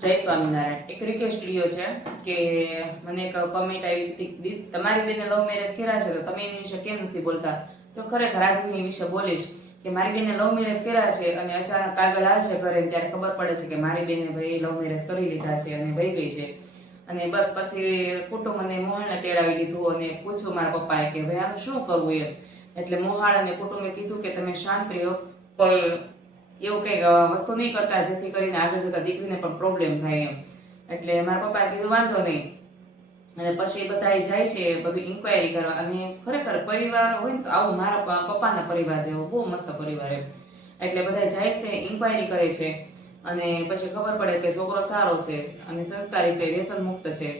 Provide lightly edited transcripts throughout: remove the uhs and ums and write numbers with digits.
જય સ્વામિનારાયણ। એક request video છે કે મને એક કમેન્ટ આવી હતી, તમારી બેને લવ મેરેજ કર્યા છે તો તમે એની વિશે કેમ નથી બોલતા? તો ખરેખર આજ હું એ વિશે બોલીશ કે મારી બેને લવ મેરેજ કર્યા છે અને અચાનક કાગળ આવે છે ઘરે ત્યારે ખબર પડે છે કે મારી બેને ભાઈ લવ મેરેજ કરી લીધા છે અને વહી ગઈ છે। અને બસ પછી કુટુંબ અને મોહાળને તેડાવી દીધું અને પૂછ્યું મારા પપ્પાએ કે ભાઈ આનું શું કરવું એમ। એટલે મોહાળ અને કુટુંબે કીધું કે તમે શાંત રહ્યો, કોઈ એવું કઈ વસ્તુ નહીં કરતા જેથી કરીને આગળ જતા દીકરીને પણ પ્રોબ્લેમ થાય એમ। એટલે મારા પપ્પાએ કીધું વાંધો નહીં। અને પછી બધા જાય છે બધું ઇન્ક્વાયરી કરવા અને ખરેખર પરિવાર હોય ને તો આવું મારા પપ્પાના પરિવાર જેવો બહુ મસ્ત પરિવાર એમ। એટલે બધા જાય છે, ઇન્ક્વાયરી કરે છે અને પછી ખબર પડે કે છોકરો સારો છે અને સંસ્કારી છે, વ્યસન મુક્ત છે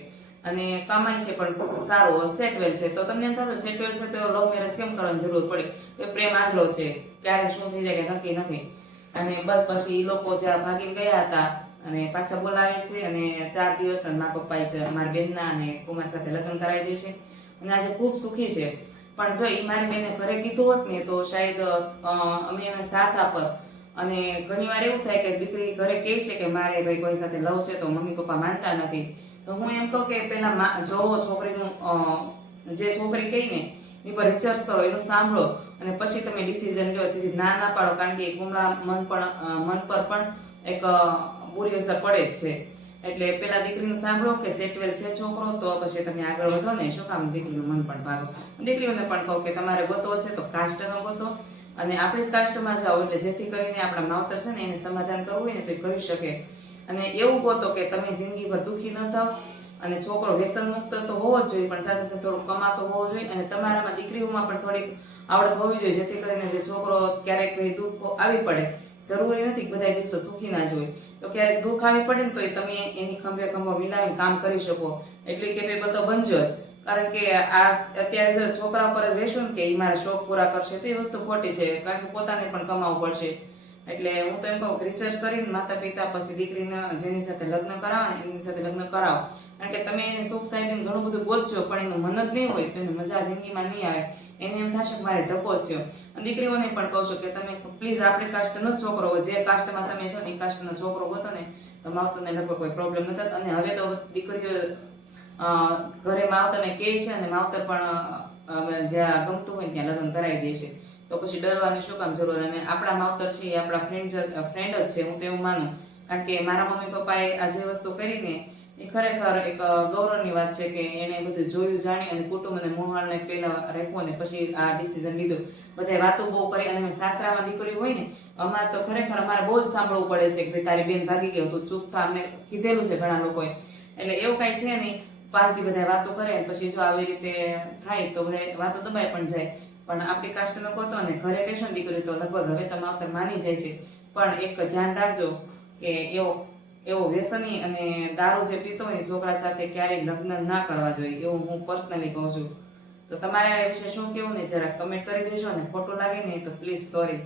અને કમાય છે પણ સારો, સેટવેલ છે। તો તમને એમ થતું સેટવેલ છે તો લવ મેરેજ કેમ કરવાની જરૂર પડી? કે પ્રેમ આંધળો છે, ક્યારે શું થઈ જાય કે નક્કી નથી। અને બસ પછી એ લોકો જ્યાં ભાગી ગયા હતા અને પાછા બોલાવે છે અને 4 દિવસ મારા પપ્પાએ છે મારા બેનના અને કુમાર સાથે લગ્ન કરાવી દે છે અને આજે ખૂબ સુખી છે। પણ જો એ મારી બેને ઘરે કીધું હોત ને તો શાયદ અમે એને સાથ આપત। અને ઘણી વાર એવું થાય કે દીકરી ઘરે કહે છે કે મારે ભાઈ કોઈ સાથે લવ છે તો મમ્મી પપ્પા માનતા નથી, તો હું એમ કહું કે પેલા જોવો છોકરીનું જે છોકરી કહી ને એ પર રિસર્ચ કરો, એનું સાંભળો અને પછી તમે ડિસિઝન લો। સીધી ના પાડો, કારણ કે કુમળા મન પર પણ એક બુરી અસર પડે જ છે। એટલે પેલા દીકરીનું સાંભળો કે સેટવેલ છે છોકરો તો પછી તમે આગળ વધો ને, શું કામ દીકરીનું મન પણ ભાગો। દીકરીઓને પણ કહો કે તમારે ગોતવો છે તો કાસ્ટનો ગોતો અને આપણી જ કાસ્ટમાં જાઓ એટલે જેથી કરીને આપણા માવતર છે ને એને સમાધાન કરવું હોય ને તો એ કરી શકે। અને એવું ગોતો કે તમે જિંદગીભર દુઃખી ન થાવ અને છોકરો વ્યસન મુક્ત તો હોવો જ જોઈએ પણ સાથે સાથે થોડું કમાતો હોવો જોઈએ અને તમારામાં દીકરીઓમાં પણ થોડીક આવડત હોવી જોઈએ જેથી કરીને જે છોકરો ક્યારેક દુઃખ આવી પડે, જરૂરી નથી કે બધા દિવસો સુખી ના જ હોય, તો ક્યારેક દુઃખ આવી પડે ને તો તમે એની ખંભે ખંભો મિલાવીને કામ કરી શકો। એટલે કે ભાઈ બધો બંધ, કારણ કે આ અત્યારે જો છોકરા પર રહેશું ને કે એ મારા શોખ પૂરા કરશે તો એ વસ્તુ ખોટી છે, કારણ કે પોતાને પણ કમાવું પડશે। એટલે હું તો એમ કહું રિસર્ચ કરીને માતા પિતા પછી દીકરીને જેની સાથે લગ્ન કરાવો ને એની સાથે લગ્ન કરાવો, કારણ કે તમે એને સુખ શાંતિ ઘણું બધું ગોતશો પણ એનું મન જ નહીં હોય તો એની મજા જિંદગીમાં નહીં આવે। એને એમ થશે કે મારે ધક્કો જ થયો। અને દીકરીઓને પણ કહું છું કે તમે પ્લીઝ આપણી કાસ્ટનો જ છોકરો હોય, જે કાસ્ટમાં તમે છો ને એ કાસ્ટનો છોકરો ગોતો ને તો માવતરને લગભગ કોઈ પ્રોબ્લેમ નથી થતો। અને હવે તો દીકરીઓ ઘરે માવતરને કહે છે અને માવતર પણ જ્યાં ગમતું હોય ત્યાં લગ્ન કરાવી દે છે, તો પછી ડરવાની શું કામ જરૂર? અને આપણા માવતર છે એ આપણા ફ્રેન્ડ જ છે, હું તો એવું માનું। કારણ કે મારા મમ્મી પપ્પાએ આ જે વસ્તુ કરીને એ ખરેખર એક ગૌરવની વાત છે કે એને બધું જોયું જાણ્યું અને કુટુંબ અને મોહાળને પહેલા રાખ્યું અને પછી આ ડિસિઝન લીધું। બધા વાતો બહુ કરી અને સાસરામાં દીકરી હોય ને અમારે તો ખરેખર અમારે બહુ જ સાંભળવું પડે છે કે તારી બેન ભાગી ગયો તું ચૂપ થા, અમને કીધેલું છે ઘણા લોકોએ। એટલે એવું કઈ છે નહીં, 5 દી બધા વાતો કરે પછી જો આવી રીતે થાય તો બધા વાતો દબાઈ પણ જાય। પણ આપણી કાસ્ટનો ગોતો ને ઘરે કહેશો ને દીકરી તો લગભગ હવે તો માવતર માની જાય છે। પણ એક ધ્યાન રાખજો કે એવો વ્યસની અને દારૂ જે પીતો હોય છોકરા સાથે ક્યારેય લગ્ન ના કરવા જોઈએ, એવું હું પર્સનલી કહું છું। તો તમારે આ વિશે શું કેવું ને જરાક કમેન્ટ કરી દેજો, અને ખોટું લાગે ને તો પ્લીઝ સોરી।